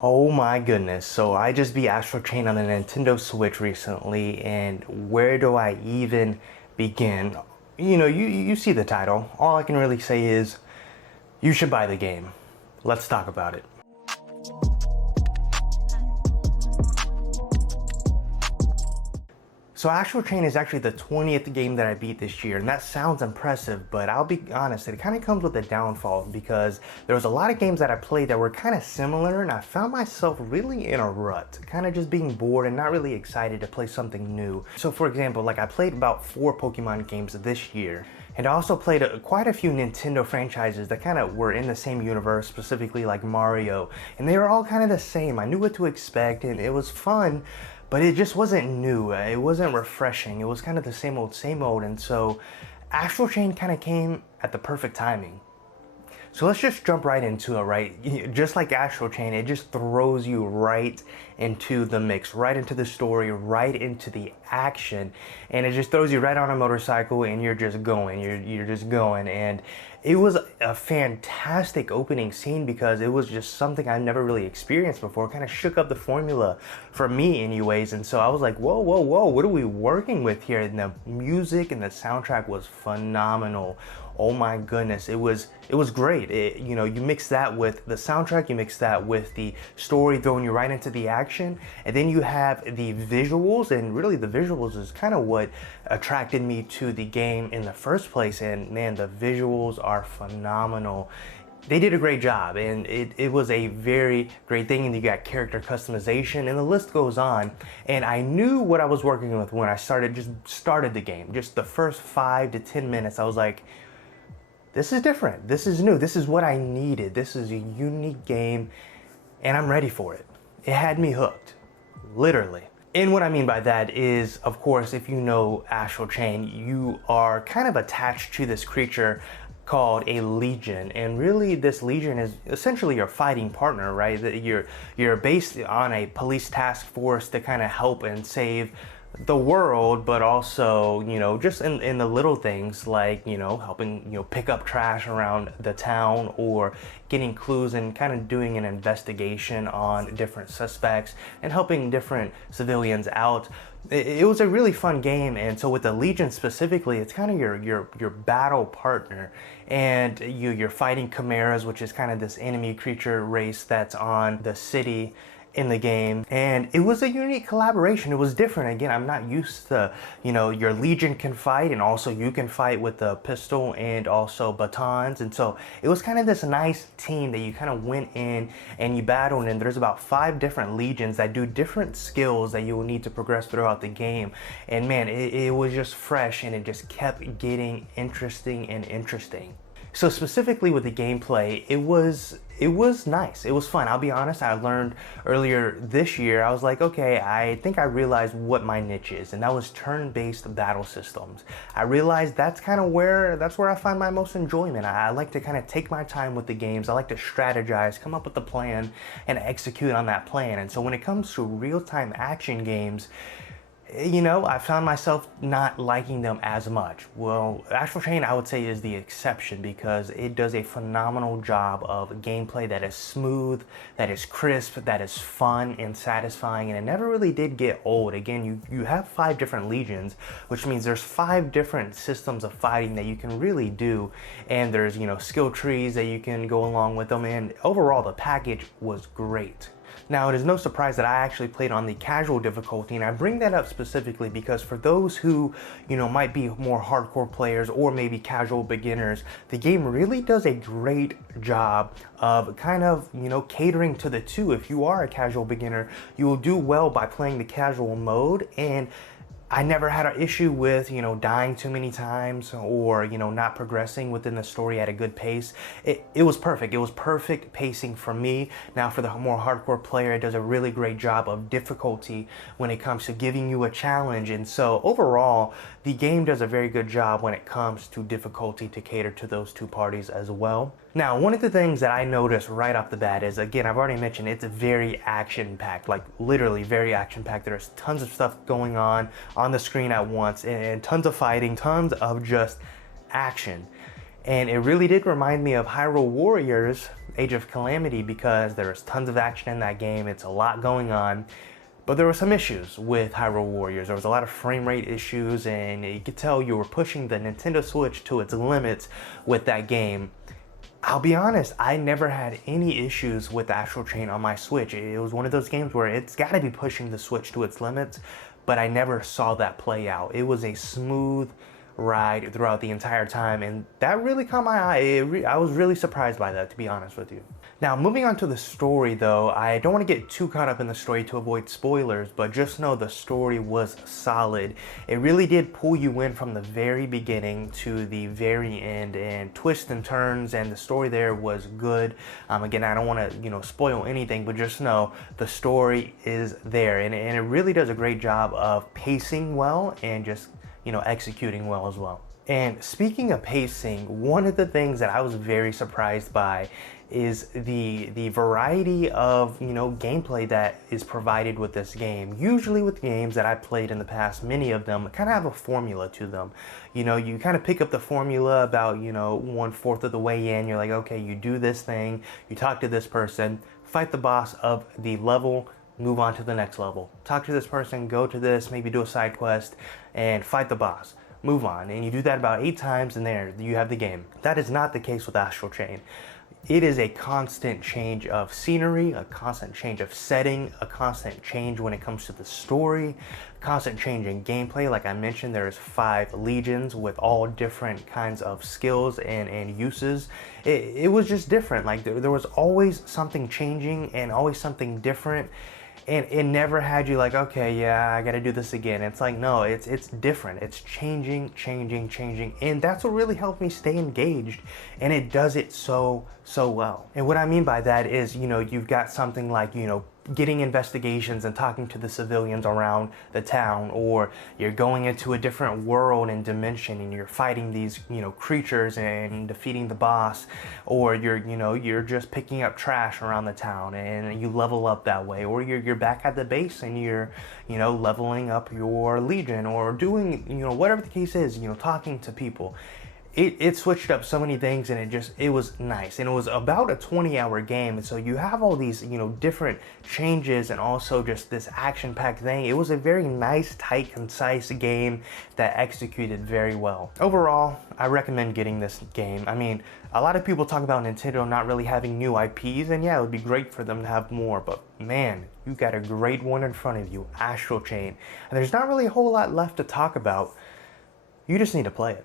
Oh my goodness. So I just beat Astral Chain on the Nintendo Switch recently, and where do I even begin? You see the title. All I can really say is you should buy the game. Let's talk about it. So Astral Chain is actually the 20th game that I beat this year, and that sounds impressive, but I'll be honest, it kind of comes with a downfall because there was a lot of games that I played that were kind of similar, and I found myself really in a rut, kind of just being bored and not really excited to play something new. So for example, like I played about 4 Pokemon games this year, and I also played quite a few Nintendo franchises that kind of were in the same universe, specifically like Mario, and they were all kind of the same. I knew what to expect, and it was fun, but it just wasn't new. It wasn't refreshing. It was kind of the same old, and so Astral Chain kind of came at the perfect timing. So let's just jump right into it, right? Just like Astral Chain, it just throws you right into the mix, right into the story, right into the action, and it just throws you right on a motorcycle and you're just going, you're just going. And it was a fantastic opening scene because it was just something I've never really experienced before. It kind of shook up the formula for me anyways, and so I was like, whoa, whoa, whoa, what are we working with here? And the music and the soundtrack was phenomenal. Oh my goodness, it was great. You mix that with the soundtrack, you mix that with the story throwing you right into the action, and then you have the visuals, and really the visuals is kind of what attracted me to the game in the first place. And man, the visuals are phenomenal. They did a great job, and it was a very great thing, and you got character customization, and the list goes on. And I knew what I was working with when I started the game. Just the first 5 to 10 minutes, I was like, this is different, this is new, this is what I needed, this is a unique game, and I'm ready for it. It had me hooked, literally. And what I mean by that is, of course, if you know Astral Chain, you are kind of attached to this creature called a legion, and really this legion is essentially your fighting partner, right? You're based on a police task force to kind of help and save the world, but also, just in the little things like, helping, pick up trash around the town, or getting clues and kind of doing an investigation on different suspects and helping different civilians out. It was a really fun game, and so with the Legion specifically, it's kind of your battle partner, and you're fighting chimeras, which is kind of this enemy creature race that's on the city in the game. And it was a unique collaboration. It was different. Again, I'm not used to, your Legion can fight, and also you can fight with the pistol and also batons. And so it was kind of this nice team that you kind of went in and you battled, and there's about 5 different Legions that do different skills that you will need to progress throughout the game. And man, it was just fresh, and it just kept getting interesting and interesting. So specifically with the gameplay, it was nice. It was fun. I'll be honest, I learned earlier this year, I was like, okay, I think I realized what my niche is, and that was turn-based battle systems. I realized that's where I find my most enjoyment. I like to kind of take my time with the games. I like to strategize, come up with a plan, and execute on that plan. And so when it comes to real-time action games, I found myself not liking them as much. Well, Astral Chain, I would say, is the exception because it does a phenomenal job of gameplay that is smooth, that is crisp, that is fun and satisfying, and it never really did get old. Again, you have 5 different legions, which means there's 5 different systems of fighting that you can really do, and there's, skill trees that you can go along with them, and overall the package was great. Now, it is no surprise that I actually played on the casual difficulty, and I bring that up specifically because for those who, might be more hardcore players or maybe casual beginners, the game really does a great job of kind of, catering to the two. If you are a casual beginner, you will do well by playing the casual mode, and I never had an issue with, dying too many times or, not progressing within the story at a good pace. It was perfect. It was perfect pacing for me. Now, for the more hardcore player, it does a really great job of difficulty when it comes to giving you a challenge. And so overall, the game does a very good job when it comes to difficulty to cater to those two parties as well. Now, one of the things that I noticed right off the bat is, again, I've already mentioned, it's very action-packed, like literally very action-packed. There's tons of stuff going on the screen at once, and tons of fighting, tons of just action. And it really did remind me of Hyrule Warriors Age of Calamity because there was tons of action in that game. It's a lot going on. But there were some issues with Hyrule Warriors. There was a lot of frame rate issues, and you could tell you were pushing the Nintendo Switch to its limits with that game. I'll be honest, I never had any issues with Astral Chain on my Switch. It was one of those games where it's got to be pushing the Switch to its limits, but I never saw that play out. It was a smooth ride throughout the entire time, and that really caught my eye. I was really surprised by that, to be honest with you. Now, moving on to the story though, I don't want to get too caught up in the story to avoid spoilers, but just know the story was solid. It really did pull you in from the very beginning to the very end, and twists and turns, and the story there was good. Again, I don't want to, spoil anything, but just know the story is there, and it really does a great job of pacing well and just executing well as well. And speaking of pacing, one of the things that I was very surprised by is the variety of gameplay that is provided with this game. Usually with games that I've played in the past, many of them kind of have a formula to them. You kind of pick up the formula about 1/4 of the way in. You're like, okay, you do this thing, you talk to this person, fight the boss of the level, move on to the next level. Talk to this person, go to this, maybe do a side quest, and fight the boss. Move on. And you do that about 8 times, and there you have the game. That is not the case with Astral Chain. It is a constant change of scenery, a constant change of setting, a constant change when it comes to the story, constant change in gameplay. Like I mentioned, there's 5 legions with all different kinds of skills and uses. It was just different. Like there was always something changing and always something different. And it never had you like, okay, yeah, I gotta do this again. It's like, no, it's different. It's changing. And that's what really helped me stay engaged. And it does it so well. And what I mean by that is, you've got something like, getting investigations and talking to the civilians around the town, or you're going into a different world and dimension and you're fighting these creatures and defeating the boss, or you're just picking up trash around the town and you level up that way, or you're back at the base and you're leveling up your legion, or doing whatever the case is, talking to people. It switched up so many things, and it was nice. And it was about a 20-hour game, and so you have all these different changes and also just this action-packed thing. It was a very nice, tight, concise game that executed very well. Overall, I recommend getting this game. I mean, a lot of people talk about Nintendo not really having new IPs, and yeah, it would be great for them to have more, but man, you got a great one in front of you, Astral Chain. And there's not really a whole lot left to talk about. You just need to play it.